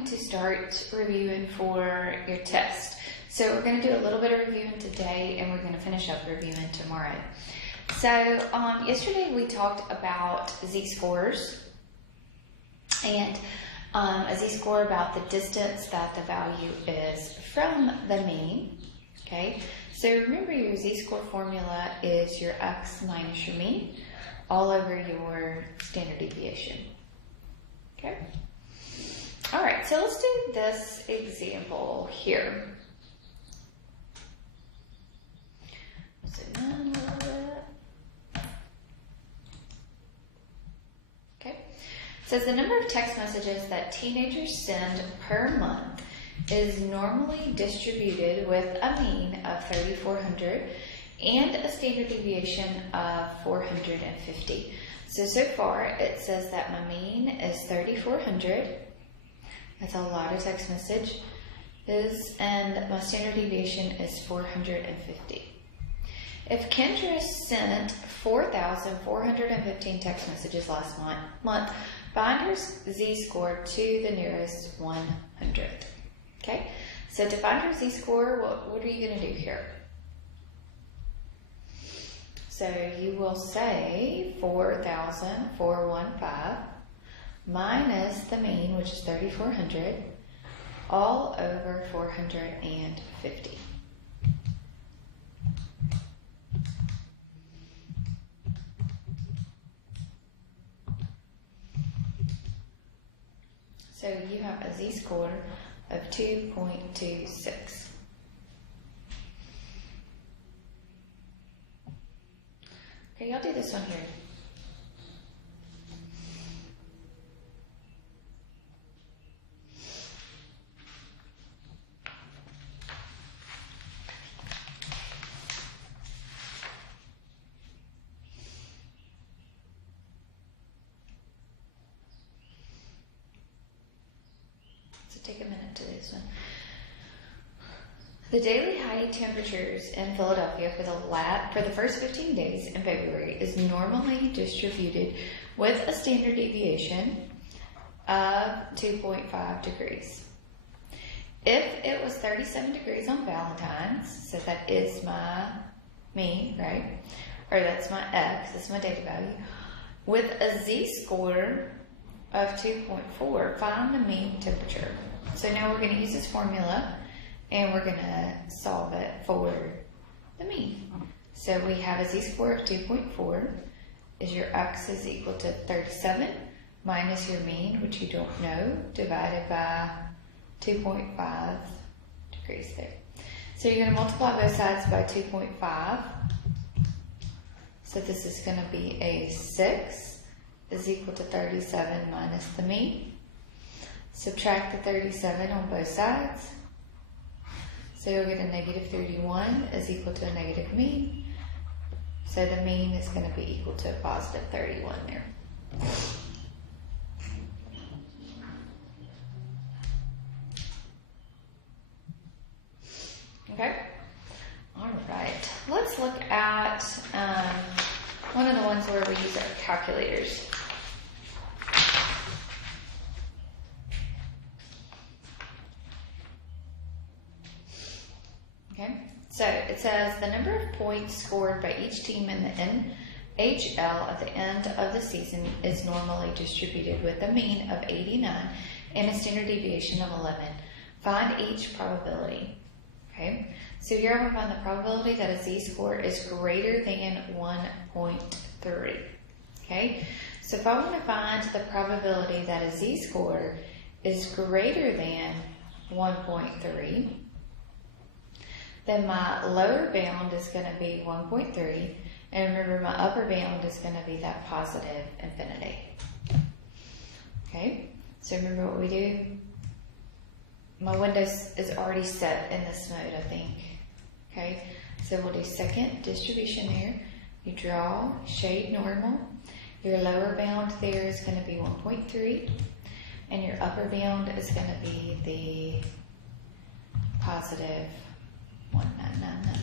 going to start reviewing for your test. So we're going to do a little bit of reviewing today, and we're going to finish up reviewing tomorrow. So yesterday we talked about z-scores, and a z-score about the distance that the value is from the mean. Okay, so remember your z-score formula is your x minus your mean all over your standard deviation. Okay. All right, so let's do this example here. Zoom in a little bit. Okay. It says the number of text messages that teenagers send per month is normally distributed with a mean of 3,400 and a standard deviation of 450. So far it says that my mean is 3,400. That's a lot of text messages, and my standard deviation is 450. If Kendra sent 4,415 text messages last month, find her z-score to the nearest 100th. Okay, so to find her z-score, what are you going to do here? So you will say 4,415 minus the mean, which is 3,400, all over 450. So you have a z-score of 2.26. Okay, I'll do this one here. Take a minute to this one. The daily high temperatures in Philadelphia for the first 15 days in February is normally distributed with a standard deviation of 2.5 degrees. If it was 37 degrees on Valentine's, so that is my mean, right? Or that's my x, that's my data value. With a z-score of 2.4, find the mean temperature. So now we're going to use this formula and we're going to solve it for the mean. So we have a z-score of 2.4 is your x is equal to 37 minus your mean, which you don't know, divided by 2.5 degrees there. So you're going to multiply both sides by 2.5. So this is going to be a 6 is equal to 37 minus the mean. Subtract the 37 on both sides. So you'll get a negative 31 is equal to a negative mean. So the mean is going to be equal to a positive 31 there. Okay. All right. Let's look at one of the ones where we use our calculators. Okay, so it says the number of points scored by each team in the NHL at the end of the season is normally distributed with a mean of 89 and a standard deviation of 11. Find each probability. Okay, so here I'm going to find the probability that a z-score is greater than 1.3. Okay, so if I want to find the probability that a z-score is greater than 1.3, then my lower bound is going to be 1.3, and remember my upper bound is going to be that positive infinity. Okay, so remember what we do? My windows is already set in this mode, I think. Okay, so we'll do second distribution there. You draw, shade normal. Your lower bound there is going to be 1.3, and your upper bound is going to be the positive 1999.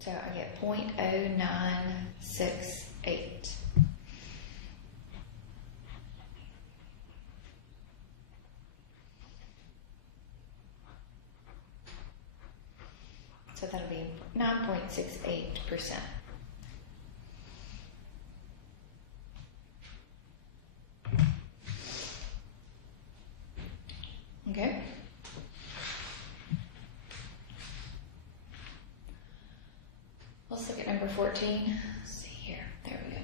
So I get 0.0968. 9.68%. Okay. Let's look at number 14. Let's see here. There we go.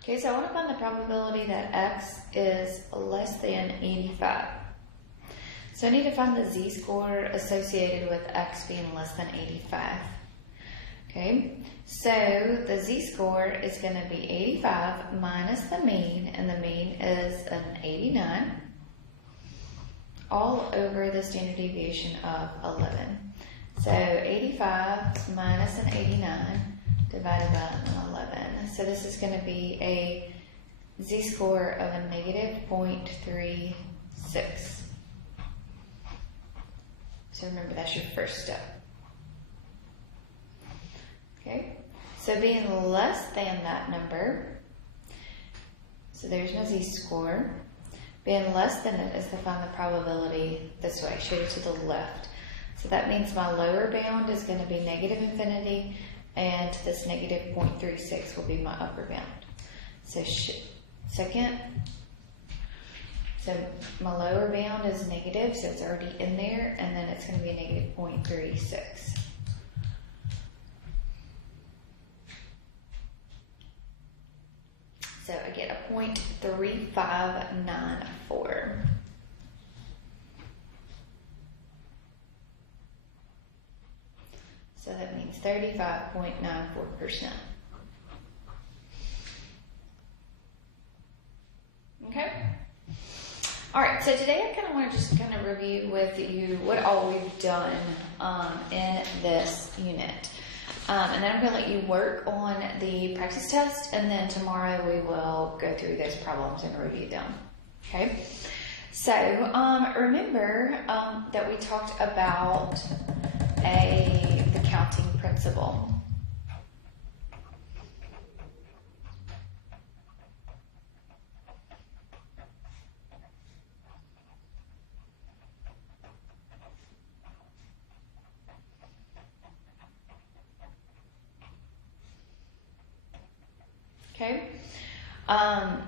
Okay, so I want to find the probability that x is less than 85. So I need to find the z-score associated with x being less than 85. Okay, so the z-score is going to be 85 minus the mean, and the mean is an 89, all over the standard deviation of 11. So 85 minus an 89 divided by an 11. So this is going to be a z-score of a negative 0.36. So remember, that's your first step. Okay, so being less than that number, so there's my z-score. Being less than it is to find the probability this way, shaded to the left. So that means my lower bound is going to be negative infinity, and this negative 0.36 will be my upper bound. So second, so my lower bound is negative, so it's already in there, and then it's going to be a negative 0.36. So I get a 0.3594. So that means 35.94%. Okay? Alright, so today I kind of want to just kind of review with you what all we've done in this unit. And then I'm going to let you work on the practice test, and then tomorrow we will go through those problems and review them. Okay? So, remember that we talked about the counting principle. Okay,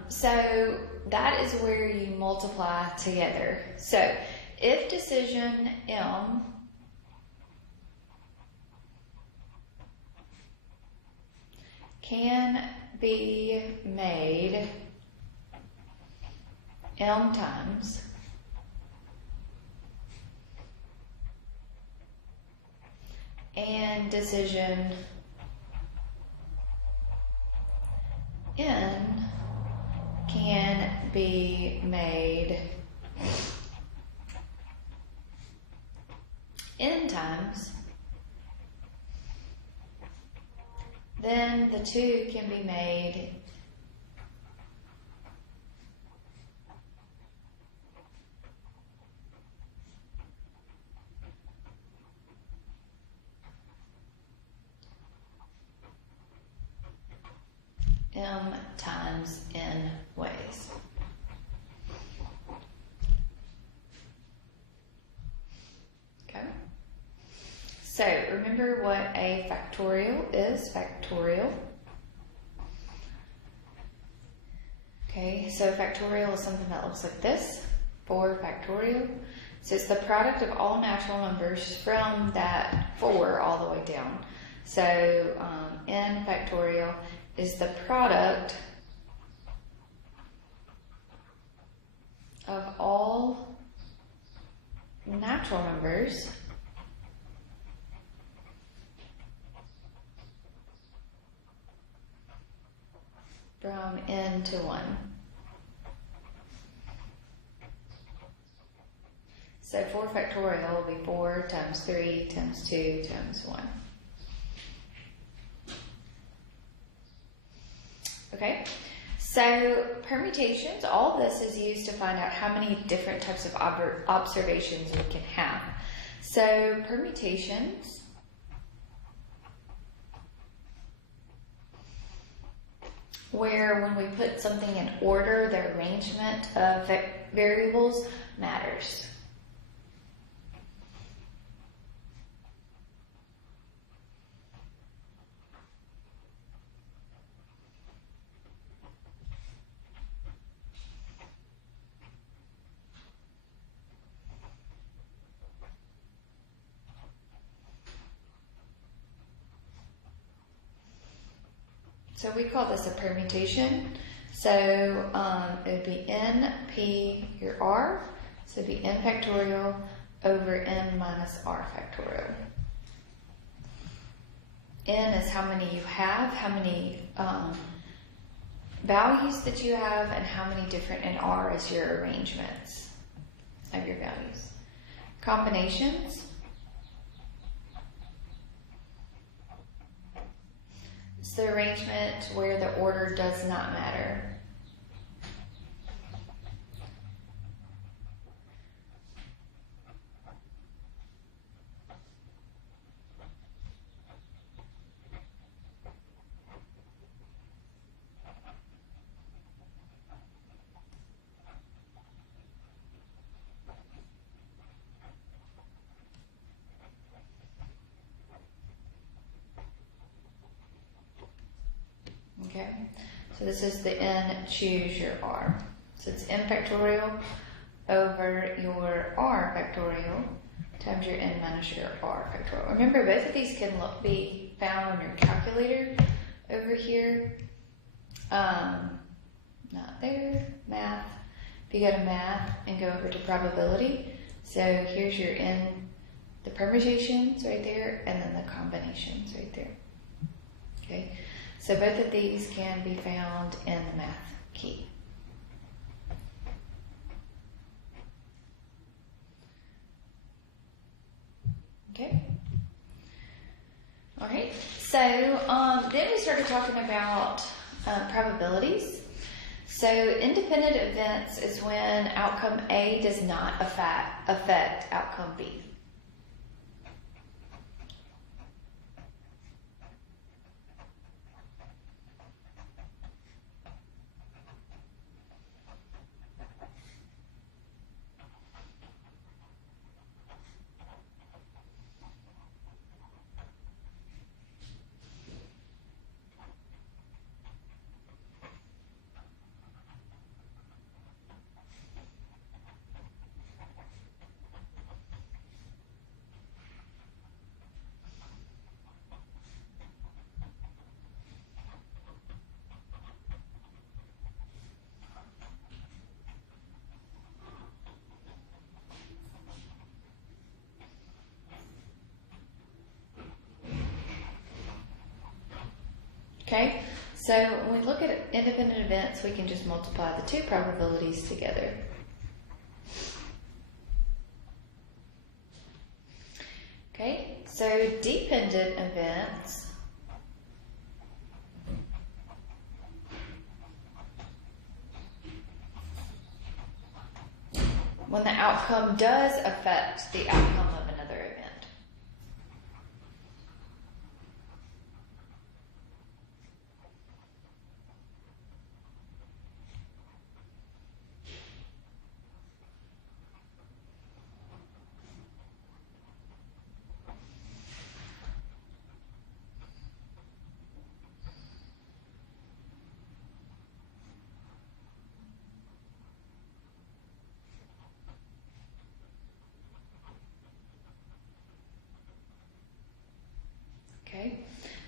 so that is where you multiply together. So if decision M can be made M times, and decision N can be made N times, then the two can be made M times N ways. Okay. So remember what a factorial is. Factorial. Okay, so factorial is something that looks like this. 4 factorial. So it's the product of all natural numbers from that 4 all the way down. So n factorial is the product of all natural numbers from n to 1. So 4 factorial will be 4 times 3 times 2 times 1. Okay, so permutations, all this is used to find out how many different types of observations we can have. So permutations where when we put something in order, the arrangement of variables matters. So we call this a permutation. So it would be NP, your R, so it would be N factorial over N minus R factorial. N is how many you have, how many values that you have, and how many different, and R is your arrangements of your values. Combinations. It's the arrangement where the order does not matter. Okay, so this is the N, choose your R. So it's N factorial over your R factorial times your N minus your R factorial. Remember, both of these can be found on your calculator over here. Not there, math. If you go to math and go over to probability, so here's your N, the permutations right there, and then the combinations right there. Okay. So both of these can be found in the math key. Okay. All right. So then we started talking about probabilities. So independent events is when outcome A does not affect outcome B. Okay, so when we look at independent events, we can just multiply the two probabilities together. Okay, so dependent events when the outcome does affect the outcome of another event. Okay,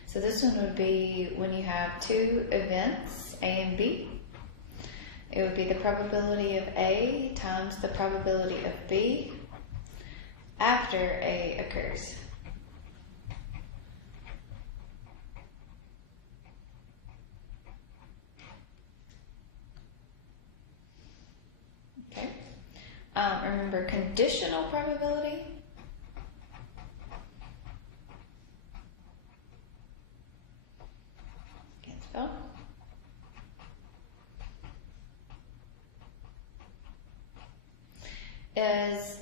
so this one would be when you have two events, A and B. It would be the probability of A times the probability of B after A occurs. Okay, remember conditional probability. Is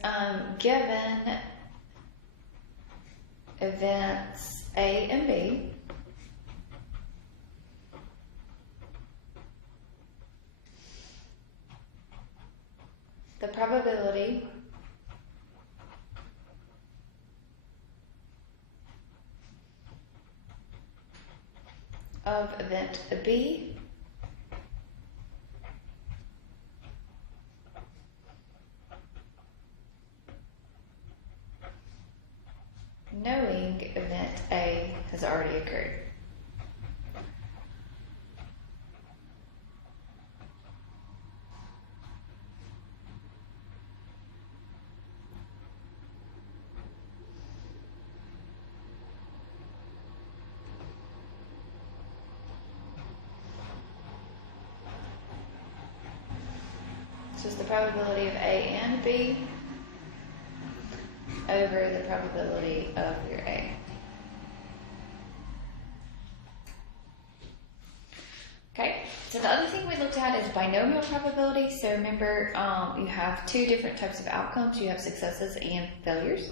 given events A and B, probability of event B knowing event A has already occurred. So it's the probability of A and B over the probability of your A. Okay, so the other thing we looked at is binomial probability. So remember, you have two different types of outcomes. You have successes and failures.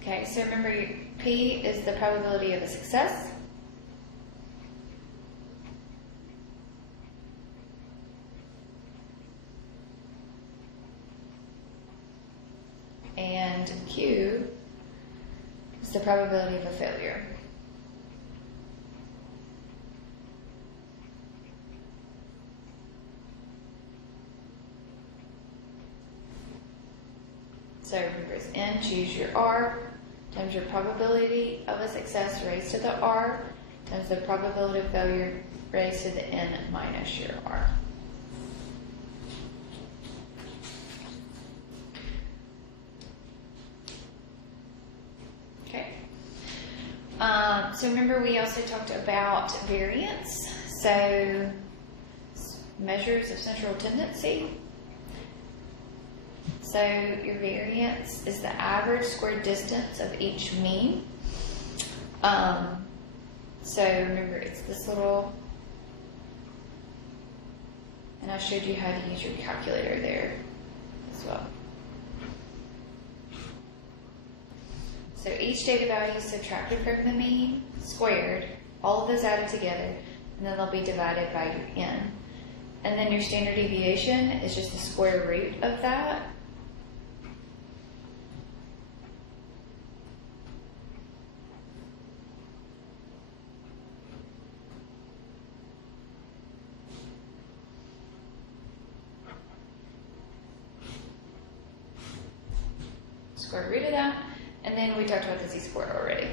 Okay, so remember P is the probability of a success. And Q is the probability of a failure. So remember, it's N, choose your R, times your probability of a success raised to the R, times the probability of failure raised to the N minus your R. Okay. So remember, we also talked about variance. So measures of central tendency. So your variance is the average squared distance of each mean. So remember, it's this little, and I showed you how to use your calculator there as well. So each data value is subtracted from the mean, squared, all of those added together, and then they'll be divided by your n. And then your standard deviation is just the square root of that. Square root of that, and then we talked about the z-squared already.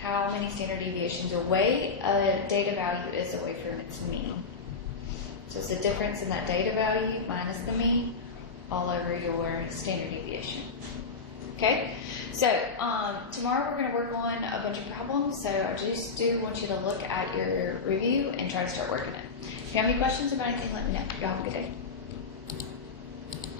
How many standard deviations away a data value is away from its mean. So it's the difference in that data value minus the mean all over your standard deviation. Okay, so tomorrow we're going to work on a bunch of problems, so I just do want you to look at your review and try to start working it. If you have any questions about anything, let me know. Y'all have a good day.